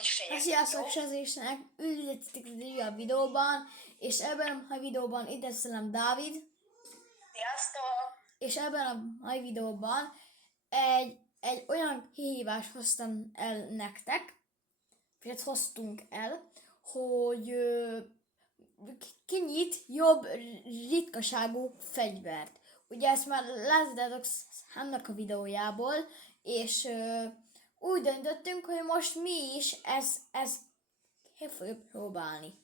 is Sziasztok, Sezésnek, üdvözletetek a videóban, és ebben a videóban itt lesz velem Dávid. Sziasztok! És ebben a mai videóban egy olyan kihívást hoztam el nektek, vagy hoztunk el, hogy kinyit jobb ritkaságú fegyvert. Ugye ezt már láttátok annak a videójából, és úgy döntöttünk, hogy most mi is ezt fogjuk próbálni.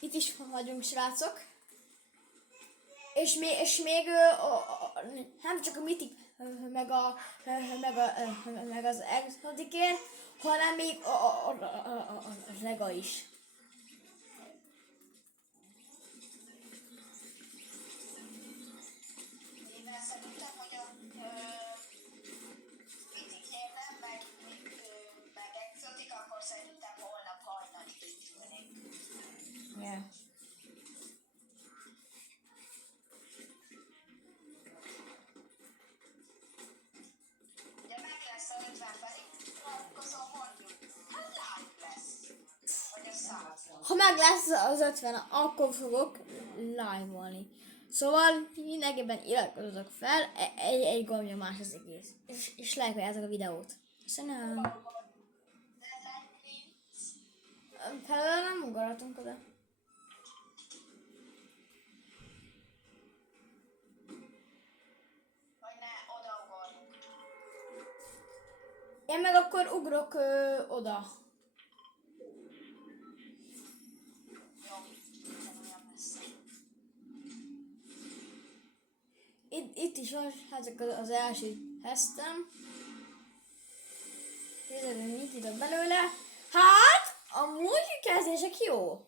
Itt is vagyunk, srácok. És még nem csak a mitik, meg az exotikért, hanem még a rega is. Én szerintem, hogy a mitiknél nem, meg exotik, akkor szerintem holnap hajnalig itt ülnék. Yeah. Ugye meg lesz a 50 felé, akkor mondjuk, hát lágy lesz. Vagy a 100. Ha meg lesz az 50, akkor fogok live-olni. Szóval mindenképpen iratkozzatok fel, egy gombnyomás az egész. És lájkoljátok a videót. Köszönöm. De legrinc. Felől nem ugorhatunk oda. Vagy ne, odaugorjunk. Én meg akkor ugrok oda. Jó, nem olyan messze. Itt is van, hát az első hesztem. Nézzük, hogy mit írok belőle. Hát, amúgy kezdések jó.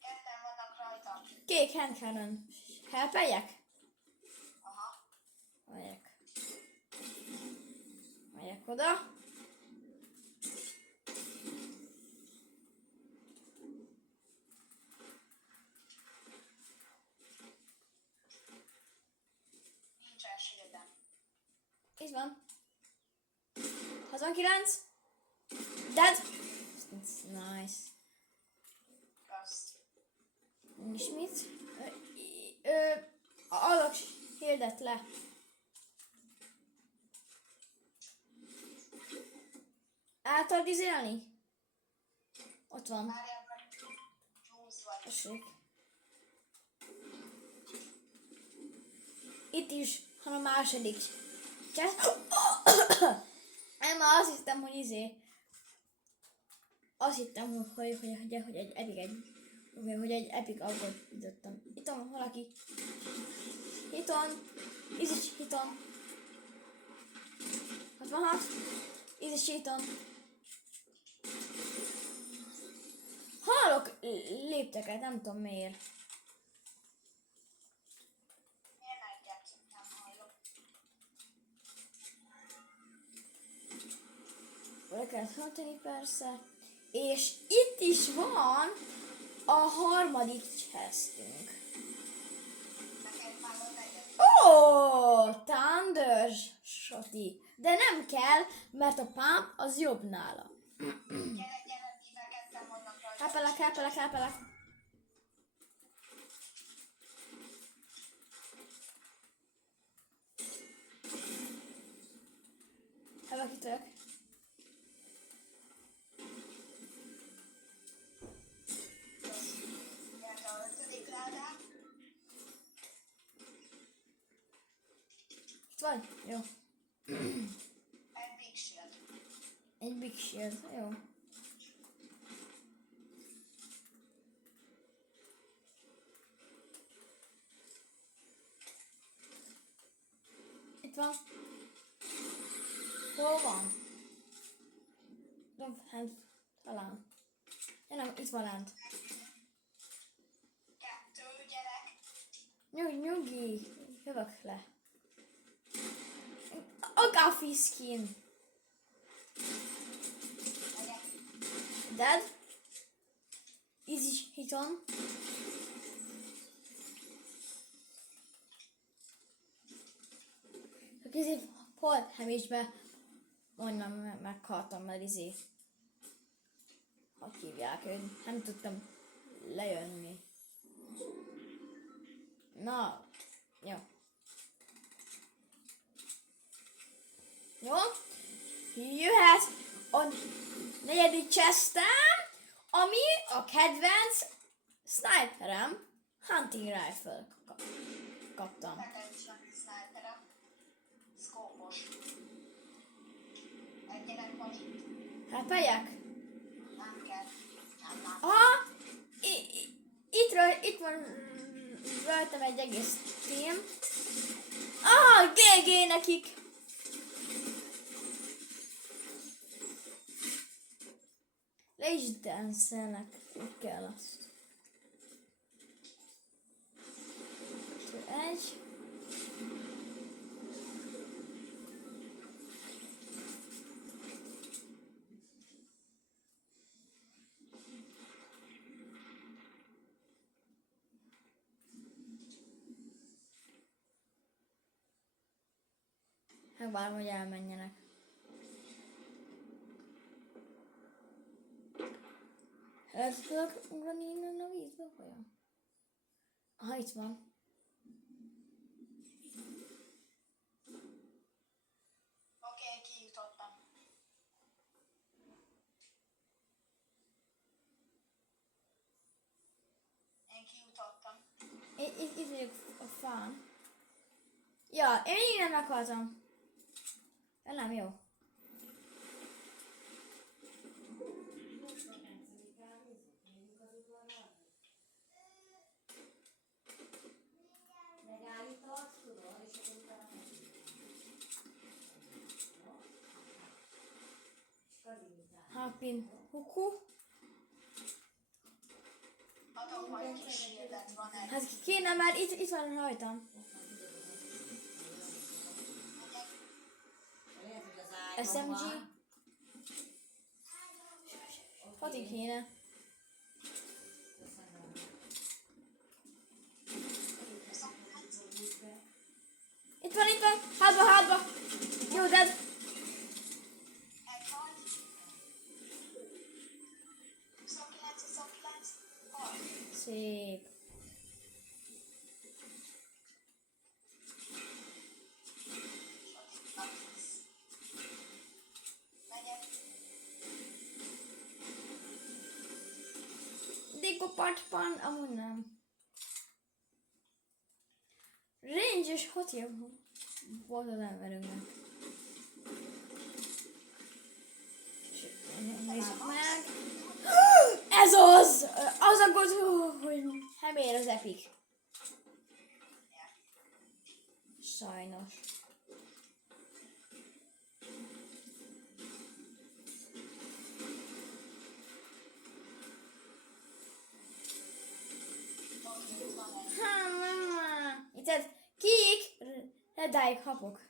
Ketten vannak rajta. Kék handcannon. Helpeljek? Aha. Megyek oda. Nincsen shieldem. Itt van. 69. Dead. Nice. Azt. És mit? Adok shieldet le. El tudod izélni? Ott van. Várjál, mert 20 vagy. Tessék. Itt is, hanem a második. Nem, azt hittem, hogy azt hittem, hogy egy epic autót ütöttem. Itt van valaki. Hiton. Ez is hiton. 66. Ez is hiton. Hallok lépteket, nem tudom miért. Milyen egyet nem hallok. Le kell hallani persze. És itt is van a harmadik chestünk. Neked már van egyet. Thunder Shotty. De nem kell, mert a pump az jobb nála. Gyere, mivel ketten vannak rajta. Helpelek. Helpelek. Gyere a 5. ládát. Itt vagy? Jó. Egy big shield. Egy big shield. Jó. Itt van. Hol van? Talán. Ja, nem, itt van lent. 2 gyerek. Nyugi. Jövök le. A Gaffy skin. Dead. Easy hit on. Hol? Hemésbe. Onnan meghaltam, mert hogy hívják őt? Nem tudtam lejönni. Na, jó. Jó? Jöhet a negyedik chestem, ami a kedvenc sniperem, hunting rifle kaptam. Nekem is van egy sniperem. Szkópos. Egyenek van itt. Helpeljek? Nem kell. Nem. Aha! Itt van rajtam egy egész team. Aha! GG nekik! Le is danszelnek. Úgy kell azt. Egy. Megvárom, hogy elmenjenek. El tudok ugrani innen a vízbe, vajon? Aha, itt van. Oké, kijutottam. Én kijutottam. Itt vagyok a fán. Ja, én még nem meghaltam. De nem jó. Happy Huku. Adok majd kis shieldet, van egy. Hát kéne, mert itt van rajtam. SMG. Hatig kéne. Itt van, hátba. Jó, dead. Egy vagy. 29, halt. Szép. Megyek. Digopatpan, amúgy nem. Range és hogy volt az emberünknek. Nézzük meg. Ez az! Az a gond, hogy nem ér az epic. Sajnos. Itt ez kék, redáig habok.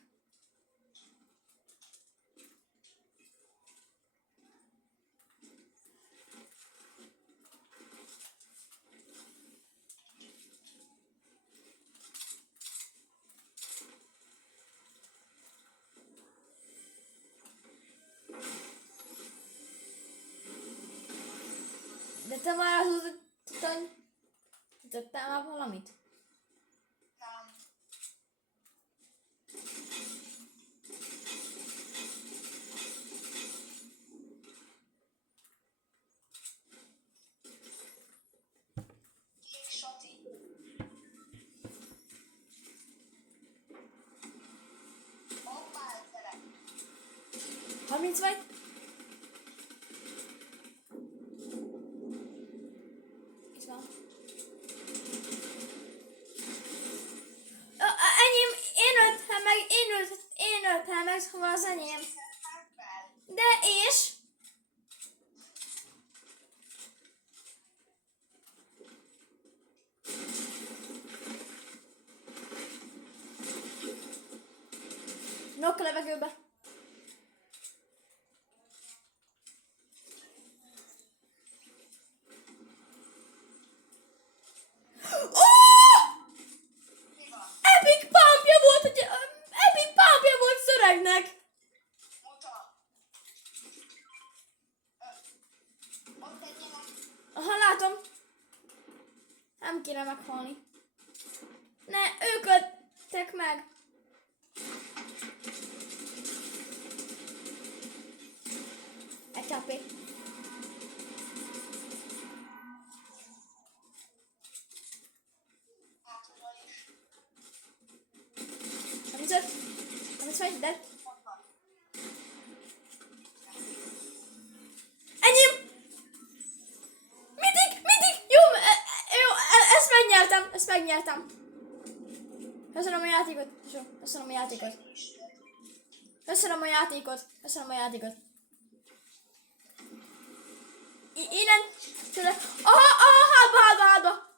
De te már az tudottál már valamit? Nem. Kék soti. Hoppá, elfelek. 30 vagy? Itt van. Enyém, én öltem meg, szóval az enyém. De és? Nok a levegőbe. Mi van? Epic pumpja volt szöregnek! meghalni. Ne, ők öltek meg. Egy csapé. Hátulról is. 35. 35, de... Ott van. Enyém! Mindig! Jó, ezt megnyertem, ezt megnyertem. Köszönöm a játékot, köszönöm a játékot. Köszönöm a játékot, köszönöm a játékot. Innen, tőle... Aha, hátba.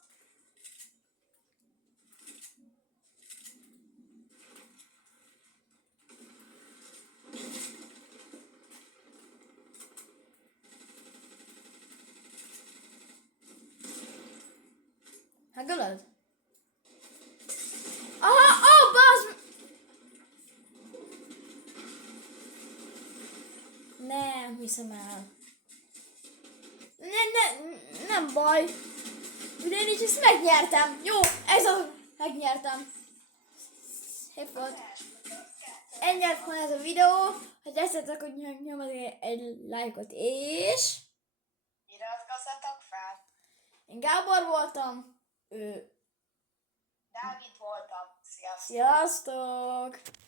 Megölöd? Aha, bazd! Nem hiszem el. Nem baj. Ugye én így ezt megnyertem. Jó, ez a... Megnyertem. Szép volt. Ennyi lett volna ez a videó. Ha tetszettek, hogy nyomjatok egy lájkot és... Iratkozzatok fel. Én Gábor voltam. Dávid voltam. Sziasztok. Sziasztok!